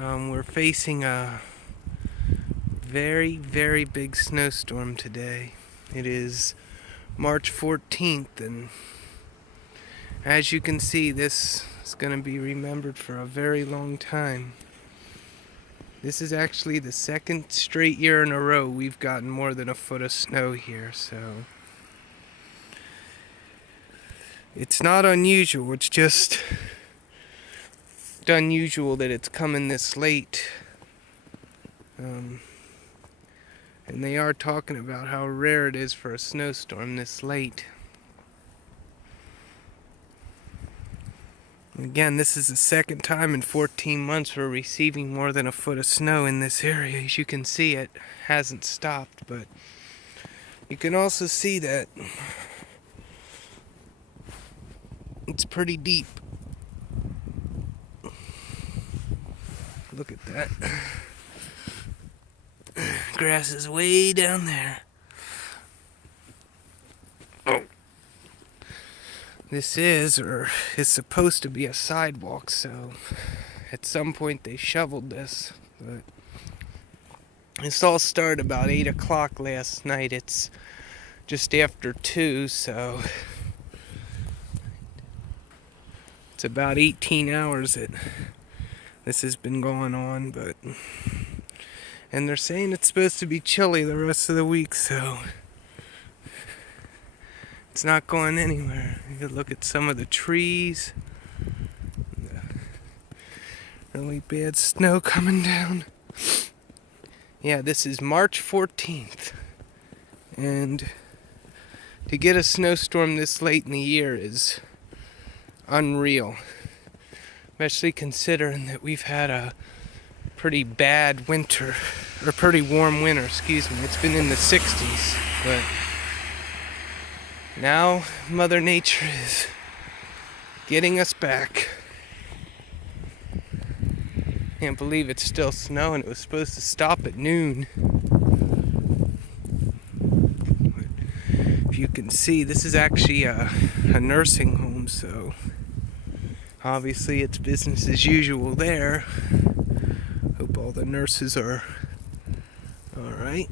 We're facing a very, very big snowstorm today. It is March 14th, and as you can see, this is going to be remembered for a very long time. This is actually the second straight year in a row we've gotten more than a foot of snow here, so it's not unusual. It's just unusual that it's coming this late. And they are talking about how rare it is for a snowstorm this late. Again, this is the second time in 14 months we're receiving more than a foot of snow in this area. As you can see, it hasn't stopped, but you can also see that it's pretty deep. Look at that. Grass is way down there. Oh. This is supposed to be a sidewalk, so at some point they shoveled this. But this all started about 8 o'clock last night. It's just after 2, so it's about 18 hours that this has been going on, and they're saying it's supposed to be chilly the rest of the week, so it's not going anywhere. You can look at some of the trees. Really bad snow coming down. Yeah, this is March 14th. And to get a snowstorm this late in the year is unreal. Especially considering that we've had a pretty bad winter, or pretty warm winter, excuse me. It's been in the 60s, but now Mother Nature is getting us back. Can't believe it's still snowing. It was supposed to stop at noon. But if you can see, this is actually a nursing home, so obviously it's business as usual there. Hope all the nurses are alright.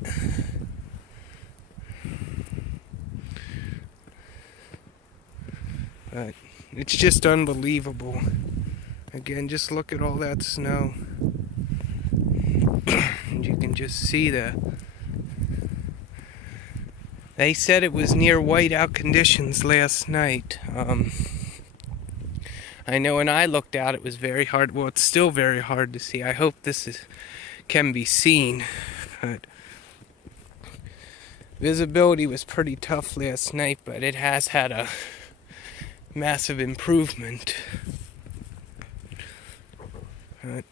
But it's just unbelievable. Again, just look at all that snow. And you can just see they said it was near whiteout conditions last night. I know when I looked out it was very hard. Well, it's still very hard to see. I hope this can be seen. But visibility was pretty tough last night, but it has had a massive improvement. But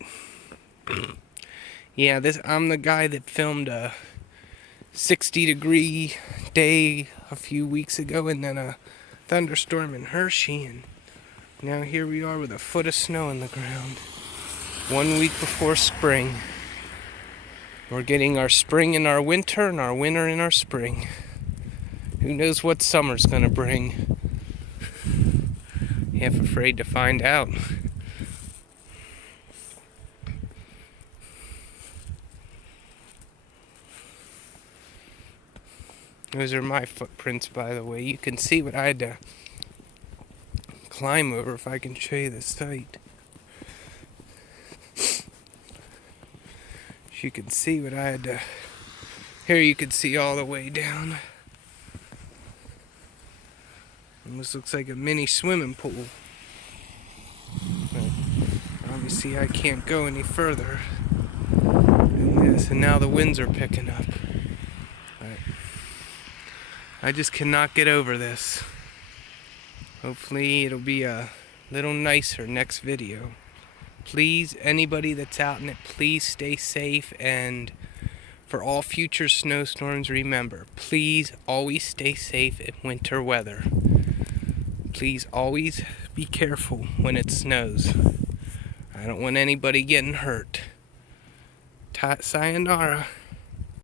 yeah, I'm the guy that filmed a 60-degree day a few weeks ago, and then a thunderstorm in Hershey, and now here we are with a foot of snow on the ground. 1 week before spring. We're getting our spring in our winter, and our winter in our spring. Who knows what summer's gonna bring? Half afraid to find out. Those are my footprints, by the way. You can see what I had to climb over, if I can show you the site. You can see what I had to. Here you can see all the way down. Almost looks like a mini swimming pool. But obviously I can't go any further than this, and now the winds are picking up. But I just cannot get over this. Hopefully it'll be a little nicer next video. Please, anybody that's out in it, please stay safe, and for all future snowstorms, remember, please always stay safe in winter weather. Please always be careful when it snows. I don't want anybody getting hurt. Sayonara.